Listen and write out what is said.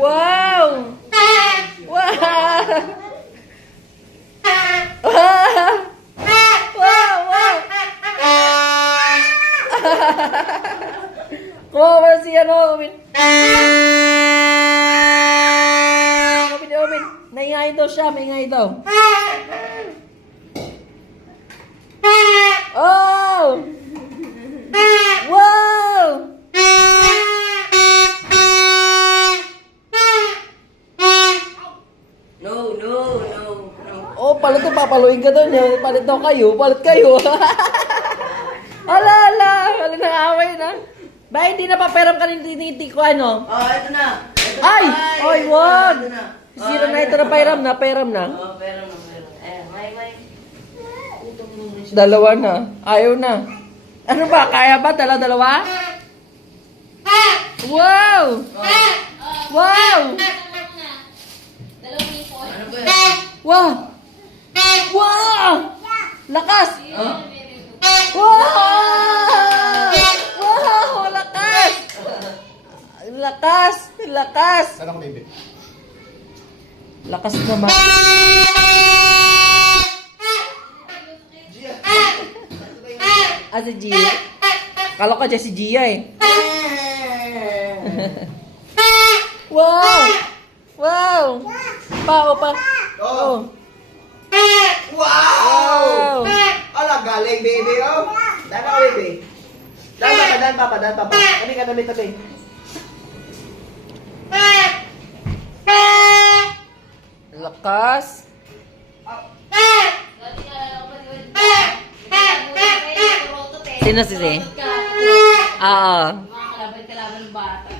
Wow! Wow! Wow! Wow! Kumawa si ano, Omin. Omin. Naingay daw siya, maingay daw. Oh! Wow! No, no, no, no. Oh, palit to, papaluin ka doon. Palit daw kayo, palit kayo. Ala, ala. Wala nang away na. Ba, hindi na paperam ka ng tiniti ko, ano? Oh, ito na. Ito Ay! na. Oy, wag! Ito na. Zero na ito na, pairam na, pairam na. Oh, pero na, pero. May. Utong mo rin siya. Dalawa na. Ayaw na. Ano ba? Kaya ba? Dalawa? Wow! Wow! Ano ba yan? Wow! Wow! Lakas! Oh? Wow! Wow! Lakas! Lakas! Lakas! Saan ako baby? Lakas naman. Ah, si Gia. Kala ko dyan si Gia eh. Wow! Wow! Pa, o pa. Oh. Wow! Wow! Ala, galing baby, oh! Dan ako baby. Dan papa. Kami ka tabi. Lakas. Sino si Si? Oo. Kalaban ng bata.